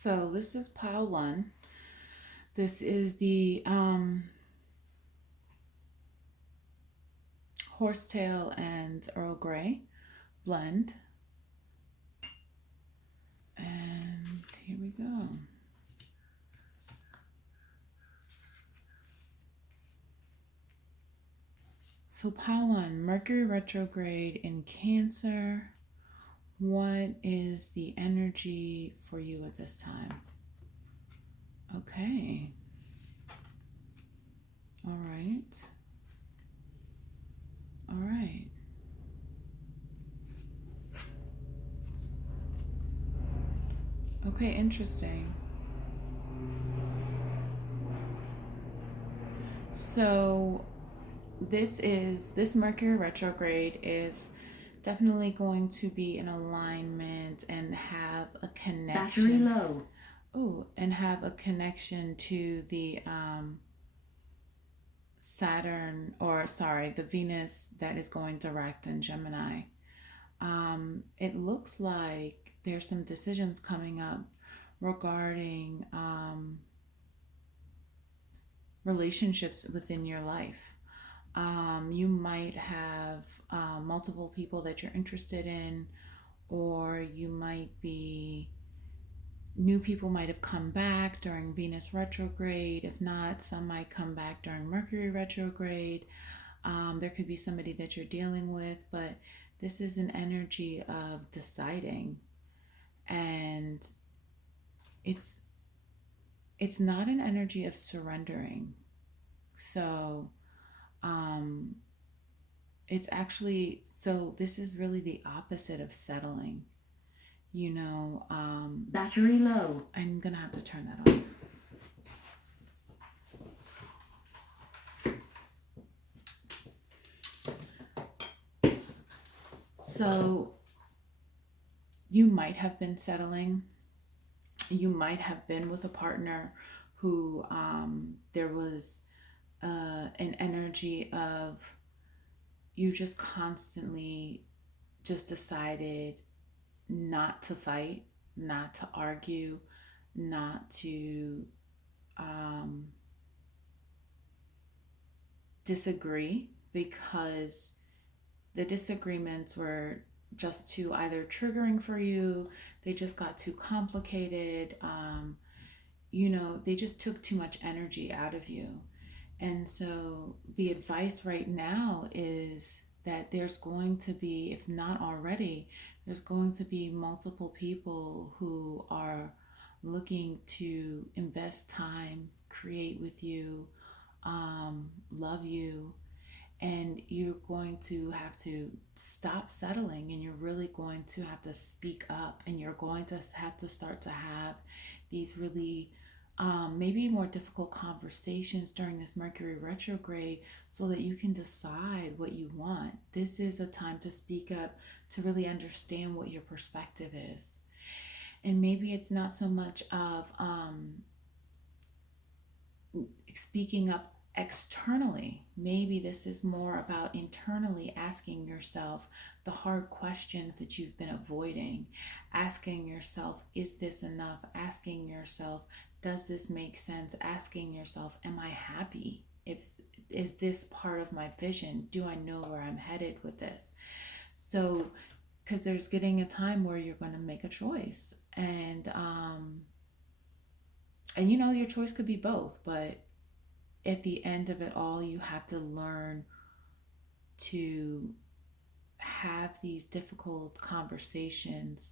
So this is pile one. This is the Horsetail and Earl Grey blend. And here we go. So pile one, Mercury retrograde in Cancer. What is the energy for you at this time? Okay. All right. All right. Okay, interesting. So this Mercury retrograde is definitely going to be in alignment and have a Battery connection. low. Oh, and have a connection to the Saturn, or sorry, the Venus that is going direct in Gemini. It looks like there's some decisions coming up regarding relationships within your life. You might have multiple people that you're interested in, or you might be new people might have come back during Venus retrograde. If not, some might come back during Mercury retrograde. There could be somebody that you're dealing with, but this is an energy of deciding, and it's it's not an energy of surrendering. So um, it's actually, so this is really the opposite of settling. You know, Battery low. I'm gonna have to turn that off. So you might have been settling. You might have been with a partner who there was an energy of you just constantly just decided not to fight, not to argue, not to um, disagree, because the disagreements were just too either triggering for you, they just got too complicated, they just took too much energy out of you. And so the advice right now is that there's going to be, if not already, there's going to be multiple people who are looking to invest time, create with you, love you, and you're going to have to stop settling, and you're really going to have to speak up, and you're going to have to start to have these really maybe more difficult conversations during this Mercury retrograde so that you can decide what you want. This is a time to speak up, to really understand what your perspective is. And maybe it's not so much of speaking up externally. Maybe this is more about internally asking yourself the hard questions that you've been avoiding. Asking yourself, is this enough? Asking yourself, does this make sense? Asking yourself, am I happy? If, is this part of my vision? Do I know where I'm headed with this? So, because there's getting a time where you're going to make a choice, and your choice could be both, but at the end of it all, you have to learn to have these difficult conversations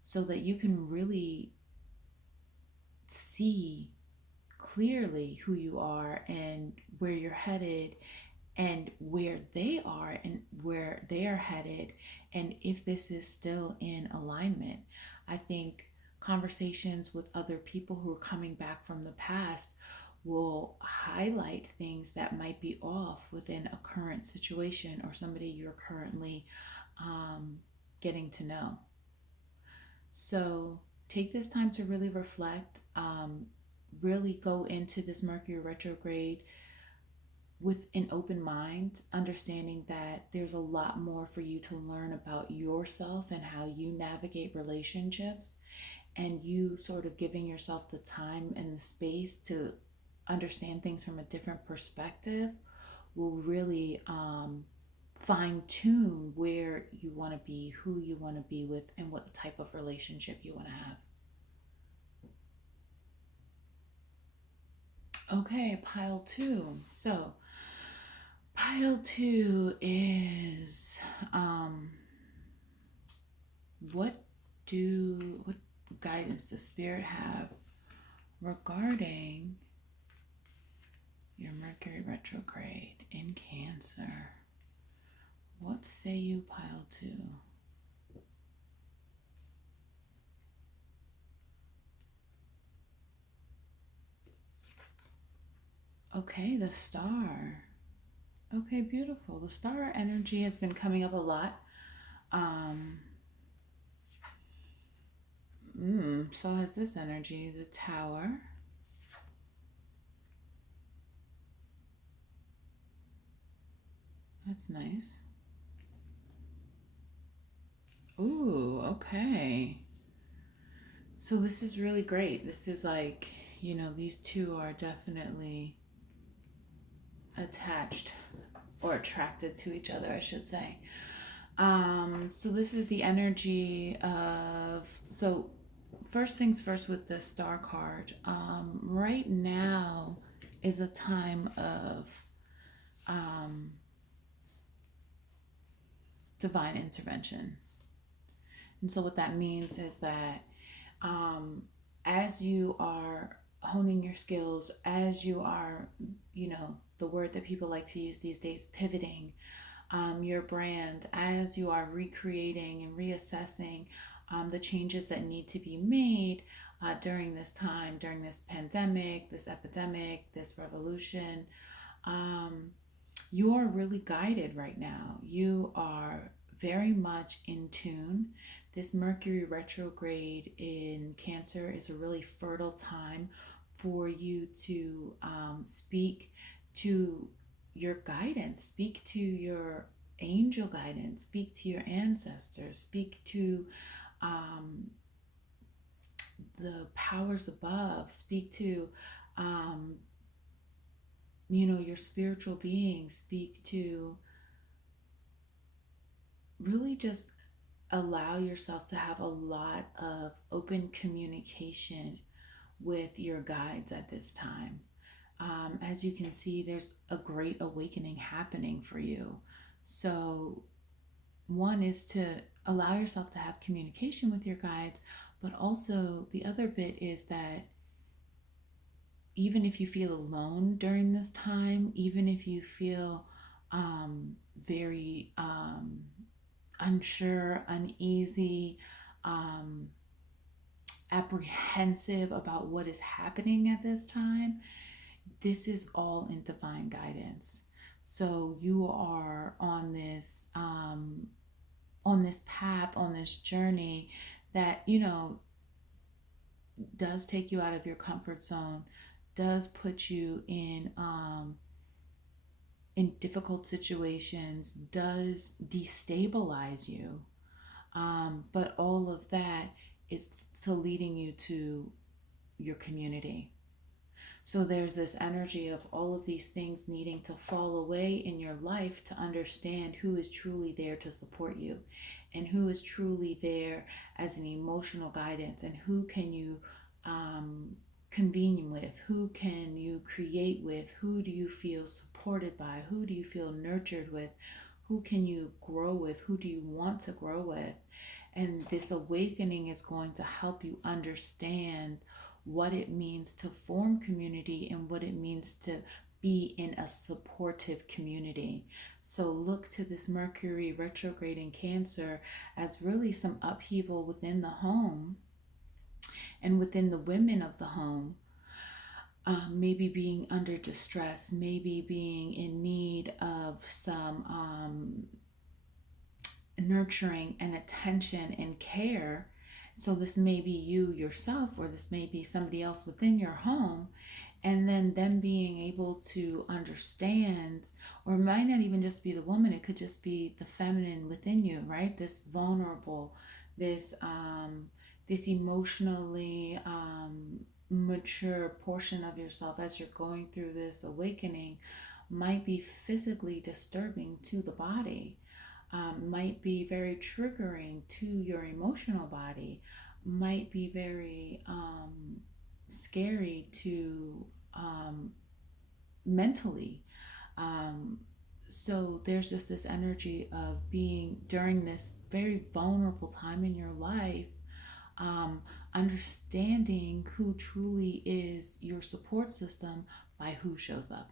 so that you can really see clearly who you are and where you're headed, and where they are and where they are headed, and if this is still in alignment. I think conversations with other people who are coming back from the past will highlight things that might be off within a current situation or somebody you're currently getting to know. So take this time to really reflect, really go into this Mercury retrograde with an open mind, understanding that there's a lot more for you to learn about yourself and how you navigate relationships. and you sort of giving yourself the time and the space to understand things from a different perspective will really fine tune where you want to be, who you want to be with, and what type of relationship you want to have. Okay, pile two. So, pile two is what what guidance does spirit have regarding your Mercury retrograde in Cancer? What say you, pile two? Okay, the star. Okay, beautiful. The star energy has been coming up a lot. Um, so has this energy, the tower. That's nice. Ooh, okay. So this is really great. This is like, these two are definitely attached or attracted to each other, I should say. So this is the energy of, so first things first with the star card. Right now is a time of um, divine intervention. And so what that means is that um, as you are honing your skills, as you are, the word that people like to use these days, pivoting your brand, as you are recreating and reassessing the changes that need to be made during this time, during this pandemic, this epidemic, this revolution, you are really guided right now. You are very much in tune. This Mercury retrograde in Cancer is a really fertile time for you to speak to your guidance, speak to your angel guidance, speak to your ancestors, speak to um, the powers above, speak to um, your spiritual being, speak to really just allow yourself to have a lot of open communication with your guides at this time. As you can see, there's a great awakening happening for you. So, one is to allow yourself to have communication with your guides, but also the other bit is that even if you feel alone during this time, even if you feel very unsure, uneasy, um, apprehensive about what is happening at this time, this is all in divine guidance. So you are on this path, on this journey that does take you out of your comfort zone, does put you in difficult situations, does destabilize you. But all of that is to leading you to your community. So there's this energy of all of these things needing to fall away in your life to understand who is truly there to support you and who is truly there as an emotional guidance, and who can you convene with, who can you create with, who do you feel supported by, who do you feel nurtured with, who can you grow with, who do you want to grow with. And this awakening is going to help you understand what it means to form community and what it means to be in a supportive community. So look to this Mercury retrograde in Cancer as really some upheaval within the home and within the women of the home. Maybe being under distress, maybe being in need of some nurturing and attention and care. So this may be you yourself, or this may be somebody else within your home, and then them being able to understand, or it might not even just be the woman, it could just be the feminine within you, right? This vulnerable, this this emotionally mature portion of yourself as you're going through this awakening might be physically disturbing to the body, might be very triggering to your emotional body, might be very scary to mentally. Um, so there's just this energy of being during this very vulnerable time in your life, um, understanding who truly is your support system by who shows up.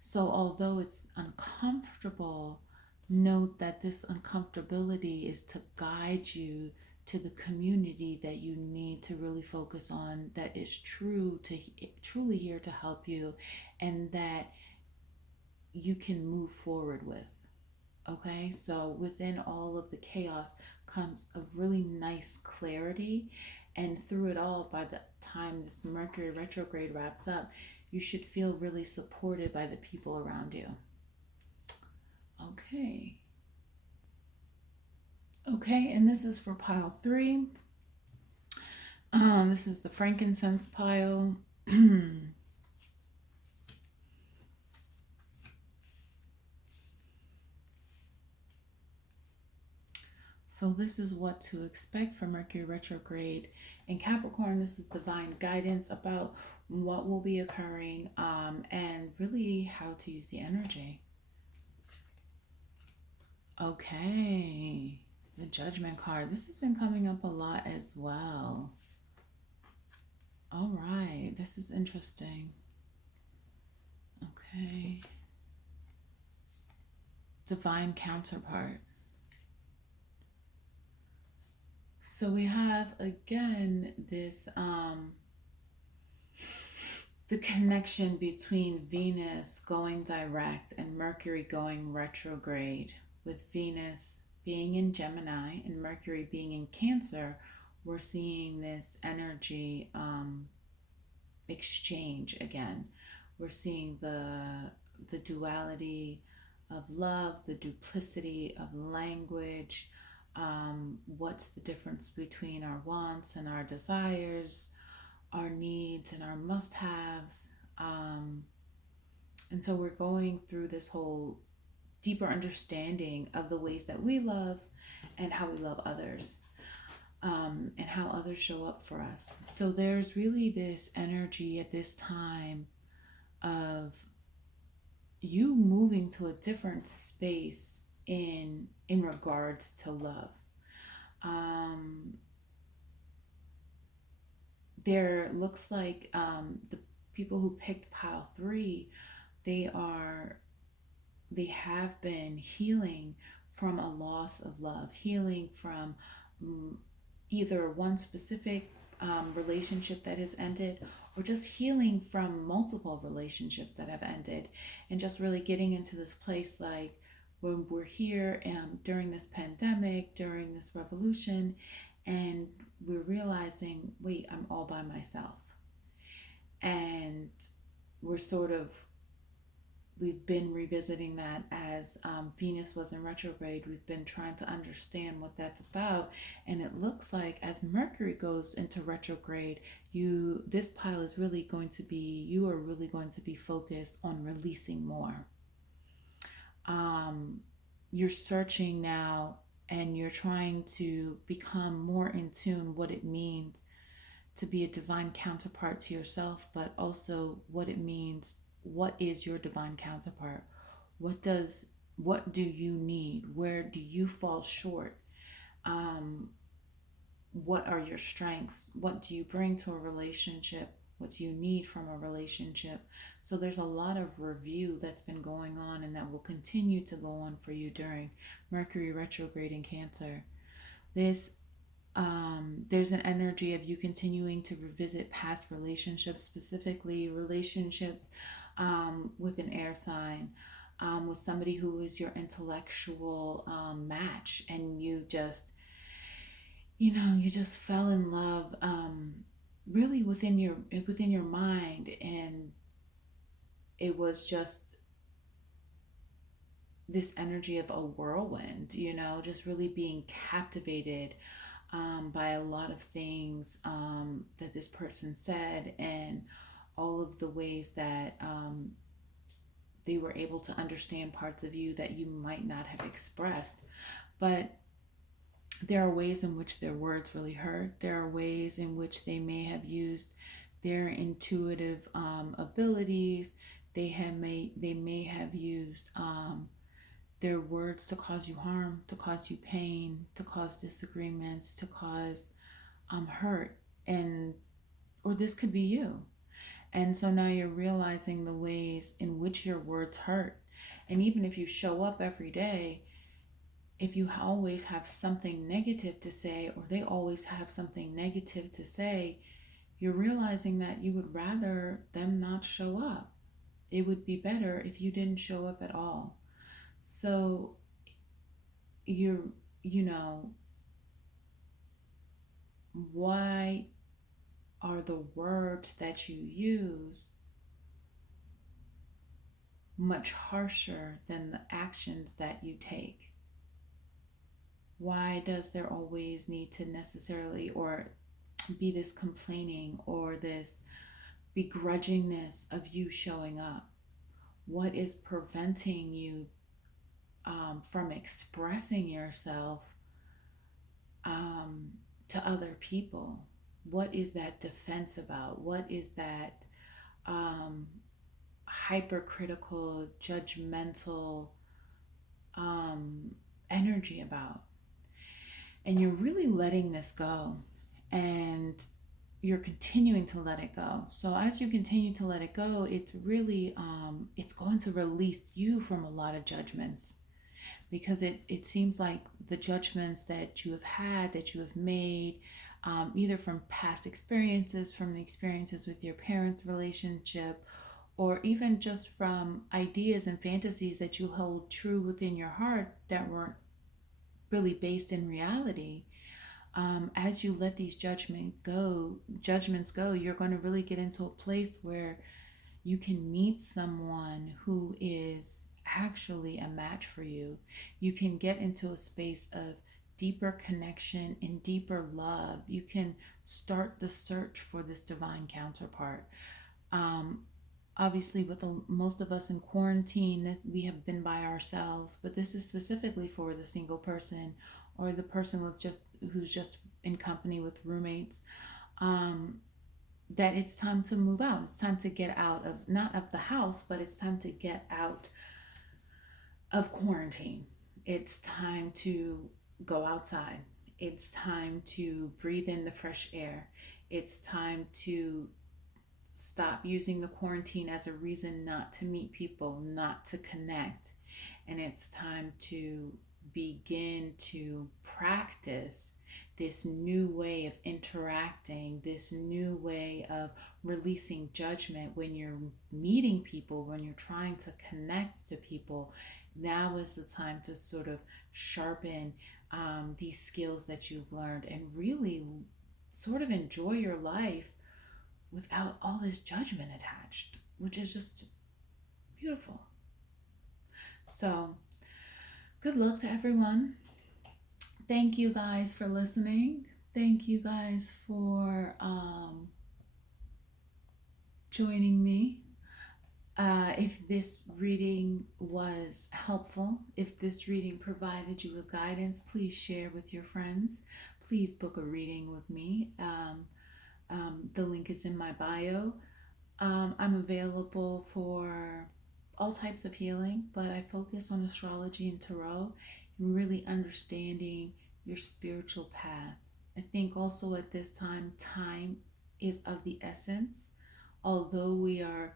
So, although it's uncomfortable, note that this uncomfortability is to guide you to the community that you need to really focus on, that is truly here to help you, and that you can move forward with. Okay, so within all of the chaos comes a really nice clarity. And through it all, by the time this Mercury retrograde wraps up, you should feel really supported by the people around you. Okay. Okay, and this is for pile three. This is the frankincense pile. So this is what to expect from Mercury retrograde in Capricorn. This is divine guidance about what will be occurring, and really how to use the energy. Okay, the Judgment card. This has been coming up a lot as well. All right, this is interesting. Okay. Divine counterpart. So we have again this the connection between Venus going direct and Mercury going retrograde. With Venus being in Gemini and Mercury being in Cancer, we're seeing this energy exchange again. We're seeing the duality of love, the duplicity of language. What's the difference between our wants and our desires, our needs and our must-haves? And so we're going through this whole deeper understanding of the ways that we love and how we love others, and how others show up for us. So there's really this energy at this time of you moving to a different space in regards to love. Um, there looks like the people who picked pile three, they are they have been healing from a loss of love, healing from either one specific relationship that has ended, or just healing from multiple relationships that have ended, and just really getting into this place like when we're here during this pandemic, during this revolution, and we're realizing, wait, I'm all by myself. And we're sort of we've been revisiting that as Venus was in retrograde. We've been trying to understand what that's about, and it looks like as Mercury goes into retrograde, this pile is really going to be you are really going to be focused on releasing more. You're searching now, and you're trying to become more in tune what it means to be a divine counterpart to yourself, but also what it means. What is your divine counterpart? What do you need? Where do you fall short? Um, what are your strengths? What do you bring to a relationship? What do you need from a relationship? So there's a lot of review that's been going on, and that will continue to go on for you during Mercury retrograde in Cancer. This there's an energy of you continuing to revisit past relationships, specifically relationships with an air sign, with somebody who is your intellectual match, and you just fell in love, really within your mind, and it was just this energy of a whirlwind, just really being captivated by a lot of things that this person said, and all of the ways that they were able to understand parts of you that you might not have expressed. But there are ways in which their words really hurt. There are ways in which they may have used their intuitive abilities. They may have used their words to cause you harm, to cause you pain, to cause disagreements, to cause hurt, and or this could be you. And so now you're realizing the ways in which your words hurt. And even if you show up every day, if you always have something negative to say, or they always have something negative to say, you're realizing that you would rather them not show up. It would be better if you didn't show up at all. So you're, you know, why are the words that you use much harsher than the actions that you take? Why does there always need to necessarily or be this complaining or this begrudgingness of you showing up? What is preventing you from expressing yourself um, to other people? What is that defense about? What is that um, hypercritical, judgmental um, energy about? And you're really letting this go, and you're continuing to let it go. So as you continue to let it go, it's really it's going to release you from a lot of judgments, because it seems like the judgments that you have had, that you have made, either from past experiences, from the experiences with your parents' relationship, or even just from ideas and fantasies that you hold true within your heart that weren't really based in reality. As you let these judgments go, you're going to really get into a place where you can meet someone who is actually a match for you. You can get into a space of deeper connection and deeper love. You can start the search for this divine counterpart. Um, Obviously, with most of us in quarantine, we have been by ourselves, but this is specifically for the single person or the person with just who's just in company with roommates. Um, that it's time to move out. It's time to get out of not of the house, but it's time to get out of quarantine. It's time to go outside. It's time to breathe in the fresh air. It's time to stop using the quarantine as a reason not to meet people, not to connect. And it's time to begin to practice this new way of interacting, this new way of releasing judgment when you're meeting people, when you're trying to connect to people. Now is the time to sort of sharpen these skills that you've learned and really sort of enjoy your life without all this judgment attached, which is just beautiful. So, good luck to everyone. Thank you guys for listening. Thank you guys for joining me. If this reading was helpful, if this reading provided you with guidance, please share with your friends. Please book a reading with me. The link is in my bio. I'm available for all types of healing, but I focus on astrology and tarot and really understanding your spiritual path. I think also at this time is of the essence. Although we are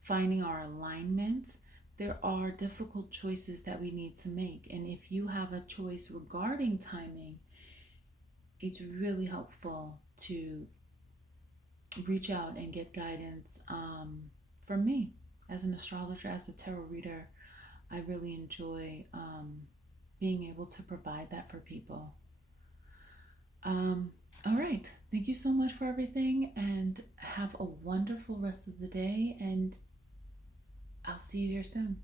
finding our alignment, there are difficult choices that we need to make. And if you have a choice regarding timing, it's really helpful to reach out and get guidance from me as an astrologer, as a tarot reader. I really enjoy being able to provide that for people. All right. Thank you so much for everything, and have a wonderful rest of the day. And I'll see you here soon.